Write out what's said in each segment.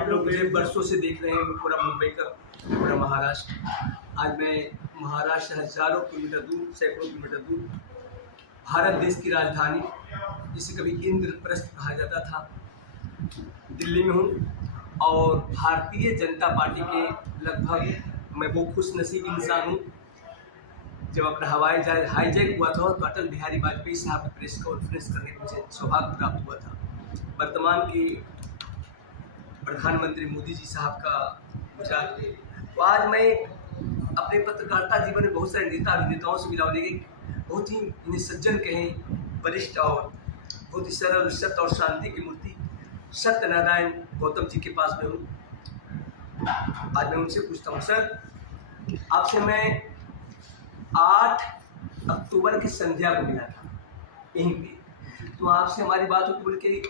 आप लोग मुझे बरसों से देख रहे हैं, पूरा मुंबई का, पूरा महाराष्ट्र। आज मैं महाराष्ट्र हज़ारों किलोमीटर दूर, सैकड़ों किलोमीटर दूर, भारत देश की राजधानी जिसे कभी इंद्रप्रस्थ कहा जाता था, दिल्ली में हूँ। और भारतीय जनता पार्टी के लगभग मैं वो खुशनसीब इंसान हूँ, जब अपना हवाई जहाज हाईजैक हुआ था तो अटल बिहारी वाजपेयी साहब की प्रेस कॉन्फ्रेंस करने का मुझे सौभाग्य प्राप्त हुआ था। वर्तमान के प्रधानमंत्री मोदी जी साहब का गुजरात में, तो आज मैं अपने पत्रकारिता जीवन में बहुत सारे नेता अभिनेताओं से मिला, लेकिन बहुत ही इन्हें सज्जन कहें, वरिष्ठ और बहुत ही सरल, सत्य और शांति की मूर्ति सत्यनारायण गौतम जी के पास में हूँ। आज मैं उनसे पूछता हूँ, सर आपसे मैं 8 अक्टूबर की संध्या को मिला था यहीं पे, तो आपसे हमारी बात हो बोल के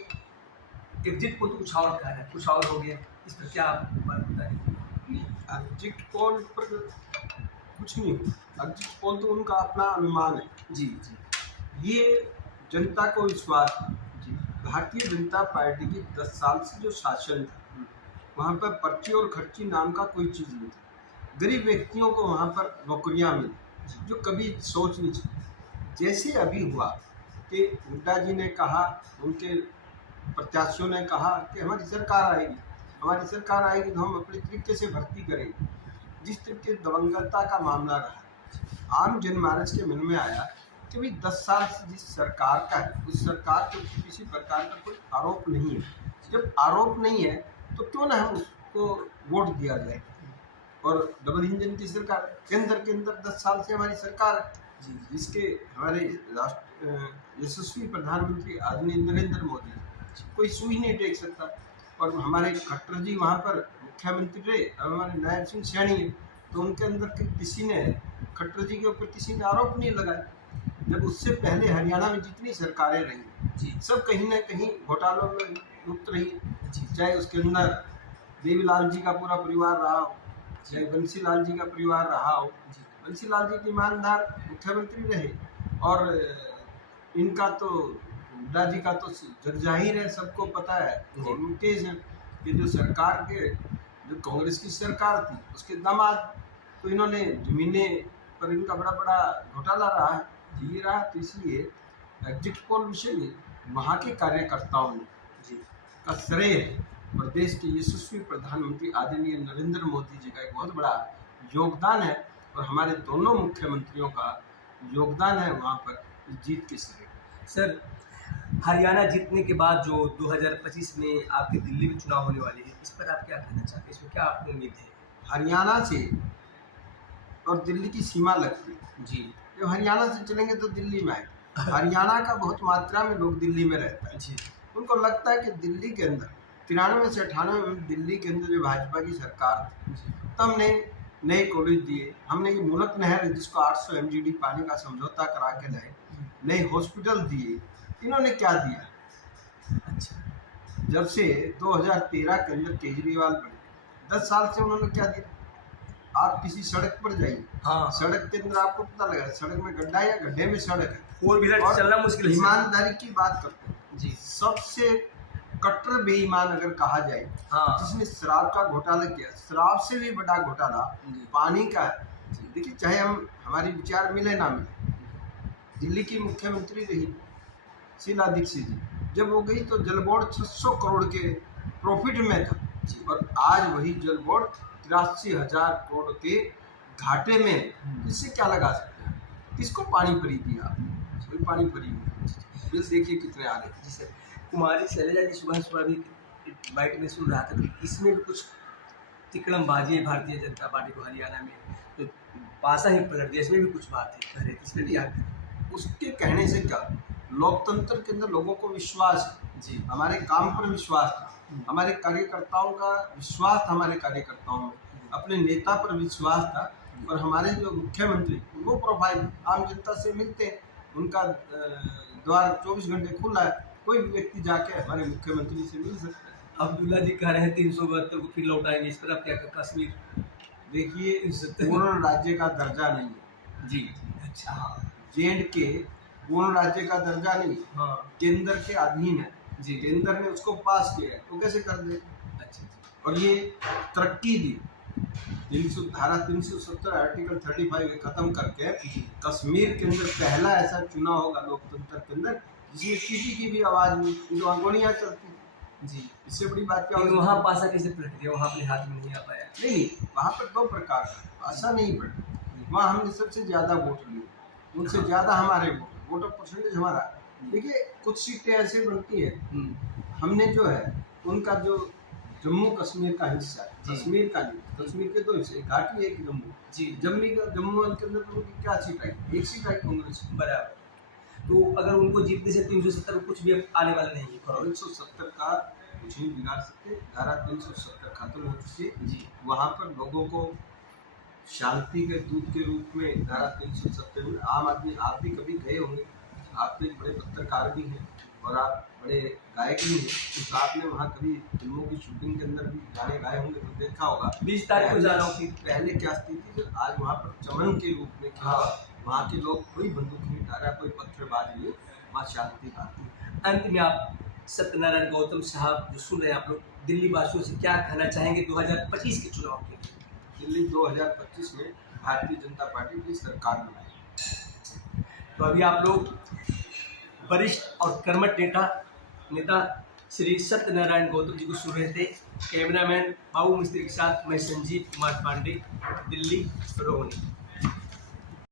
एग्जिट पोल तो कुछ और कहा है, कुछ और हो गया, इस पर क्या आप बात बताएं? एग्जिट पोल पर कुछ नहीं, एग्जिट पोल तो उनका अपना अनुमान है। जी जी, ये जनता को विश्वास था। जी भारतीय जनता पार्टी की 10 साल से जो शासन था, वहाँ पर पर्ची और खर्ची नाम का कोई चीज़ नहीं था। गरीब व्यक्तियों को वहाँ पर नौकरियाँ मिली, जो कभी सोच नहीं सकते। जैसे अभी हुआ कि हुड्डा जी ने कहा, उनके प्रत्याशियों ने कहा कि हमारी सरकार आएगी तो हम अपने तरीके से भर्ती करेंगे। जिस तरीके दबंगता का मामला रहा, आम जनमानस के मन में आया कि भाई 10 साल से जिस सरकार का है, उस सरकार को किसी प्रकार का कोई आरोप नहीं है। जब आरोप नहीं है तो क्यों ना हम उसको वोट दिया जाए। और डबल इंजन की सरकार केंद्र के अंदर 10 साल से हमारी सरकार है, जिसके हमारे यशस्वी प्रधानमंत्री आदरणीय नरेंद्र मोदी, कोई सुई नहीं टेक सकता। और हमारे खट्टर जी वहाँ पर मुख्यमंत्री रहे, अब हमारे नायब सिंह सैनी है, तो उनके अंदर किसी ने, खट्टर जी के ऊपर किसी ने आरोप नहीं लगाया। जब उससे पहले हरियाणा में जितनी सरकारें रही, सब कहीं ना कहीं घोटालों में लिप्त रही। चाहे उसके अंदर देवीलाल जी का पूरा परिवार रहा हो, चाहे बंसीलाल जी का परिवार रहा हो। बंसीलाल जी की ईमानदार मुख्यमंत्री रहे, और इनका तो हुड्डा जी का तो जग जाहिर है, सबको पता है। और मुकेश कि जो सरकार के, जो कांग्रेस की सरकार थी, उसके दामाद, तो इन्होंने जमीनें पर इनका बड़ा बड़ा घोटाला रहा है। ये रहा, तो इसलिए एग्जिट पोल विषय में वहाँ के कार्यकर्ताओं ने का श्रेय और देश के यशस्वी प्रधानमंत्री आदरणीय नरेंद्र मोदी जी का एक बहुत बड़ा योगदान है, और हमारे दोनों मुख्यमंत्रियों का योगदान है वहाँ पर जीत के श्रेय। सर हरियाणा जीतने के बाद जो 2025 में आपके दिल्ली में चुनाव होने वाले हैं, इस पर आप क्या कहना चाहते हैं? इसमें क्या आपको उम्मीद है? हरियाणा से और दिल्ली की सीमा लगती है जी, जब हरियाणा से चलेंगे तो दिल्ली में आएंगे। हरियाणा का बहुत मात्रा में लोग दिल्ली में रहता है जी, उनको लगता है कि दिल्ली के अंदर 93 से 98 में दिल्ली के अंदर जो भाजपा की सरकार थी, तो हमने नए कॉलेज दिए, हमने ये मुल्क नहर जिसको 800 MGD पानी का समझौता करा के लाए, नए हॉस्पिटल दिए। इन्होंने क्या दिया? अच्छा, जब से 2013 के अंदर केजरीवाल बने, 10 साल से उन्होंने क्या दिया? आप किसी सड़क पर जाइए, हाँ, सड़क के अंदर आपको पता लगेगा सड़क में गड्ढा या गड्ढे में सड़क है। 4 व्हीलर और चलना मुश्किल है। ईमानदारी की बात करते हैं जी, सबसे कट्टर बेईमान अगर कहा जाए, हाँ, जिसने शराब का घोटाला किया, शराब से भी बड़ा घोटाला जी, पानी का है। देखिए, चाहे हम हमारी विचार मिले ना मिले, दिल्ली की मुख्यमंत्री रही शीला दीक्षित जी, जब वो गई तो जल बोर्ड 600 करोड़ के प्रॉफिट में था, और आज वही जल बोर्ड 83,000 करोड़ के घाटे में। इससे क्या लगा सकते हैं? किसको पानी फ्री दिया? कोई पानी फ्री नहीं। बिल देखिए कितने आ रहे। जी सर। कुमारी शैलजा जी सुबह सुबह भी बाइट में सुन रहा था, तो इसमें भी कुछ तिकड़मबाजी है भारतीय जनता पार्टी को हरियाणा में, तो पासा ही पलट दिया, इसमें भी कुछ बात है, कह रहे थे, इसमें भी याद उसके कहने से क्या, लोकतंत्र के अंदर लोगों को विश्वास है। जी, हमारे काम पर विश्वास था, हमारे कार्यकर्ताओं का विश्वास था, हमारे कार्यकर्ताओं में अपने नेता पर विश्वास था। और हमारे जो मुख्यमंत्री, वो प्रोफाइल आम जनता से मिलते हैं, उनका द्वार 24 घंटे खुला है, कोई भी व्यक्ति जाके हमारे मुख्यमंत्री से मिल सकता है। अब्दुल्ला जी कह रहे हैं 372 को फिर लौटाएंगे, इस पर आप क्या कहें? कश्मीर देखिए, पूर्ण राज्य का दर्जा नहीं है जी, अच्छा, हाँ, J&K पूर्ण राज्य का दर्जा नहीं, हाँ, केंद्र के अधीन है जी, केंद्र ने उसको पास किया है, तो कैसे कर दे? अच्छा, और ये तरक्की दी। धारा 370 आर्टिकल 35 खत्म करके कश्मीर के अंदर पहला ऐसा चुनाव होगा लोकतंत्र के अंदर जिसमें किसी की भी आवाज नहीं, जो अंगुलियां चलती थी जी। इससे बड़ी बात क्या लेकिन होगी? वहाँ पासा कैसे पलट गया, वहाँ अपने हाथ में नहीं आ पाया। नहीं, वहाँ पर दो प्रकार का ऐसा नहीं पड़ा। वहाँ हमने सबसे ज्यादा वोट लिए, उनसे ज्यादा हमारे वोटर परसेंटेज हमारा। देखिए कुछ सीटें ऐसे बनती है, हमने जो है उनका जो जम्मू कश्मीर का हिस्सा है, जी। कश्मीर का नहीं, कश्मीर के दो हिस्से, घाटी एक जम्मू जी। जम्मू के अंदर तो उनकी क्या सीट आई? एक सीट आई कांग्रेस की। बराबर। तो अगर उनको जीतने से 370 में कुछ भी आने वाला नहीं है। और 170 का कुछ नहीं बिगाड़ सकते। धारा 370 खत्म हो चुकी है जी। वहाँ पर लोगों को शांति के दूत के रूप में धारा 370 में आम आदमी, आप भी कभी गए होंगे, आप भी बड़े पत्रकार भी हैं और आप बड़े गायक भी हैं, तो आपने वहाँ कभी फिल्मों की शूटिंग के अंदर भी गाने गाए होंगे तो देखा होगा 20 तारीख को जा रहा हूँ कि पहले क्या स्थिति थी, आज वहाँ पर चमन के रूप में क्या वहाँ के लोग कोई बंदूक नहीं उठा रहा, कोई पत्थरबाजी नहीं, वहाँ शांति बात। अंत में आप सत्यनारायण गौतम साहब जो सुन रहे हैं, आप लोग दिल्ली वासियों से क्या कहना चाहेंगे 2025 के चुनाव के लिए? दिल्ली 2025 में भारतीय जनता पार्टी की सरकार बनाएगी। तो अभी आप लोग वरिष्ठ और कर्मठ नेता श्री सत्यनारायण गौतम जी को सुन रहे थे। कैमरामैन बाबू मिस्त्री के साथ मैं संजीव कुमार पांडे, दिल्ली रोहनी।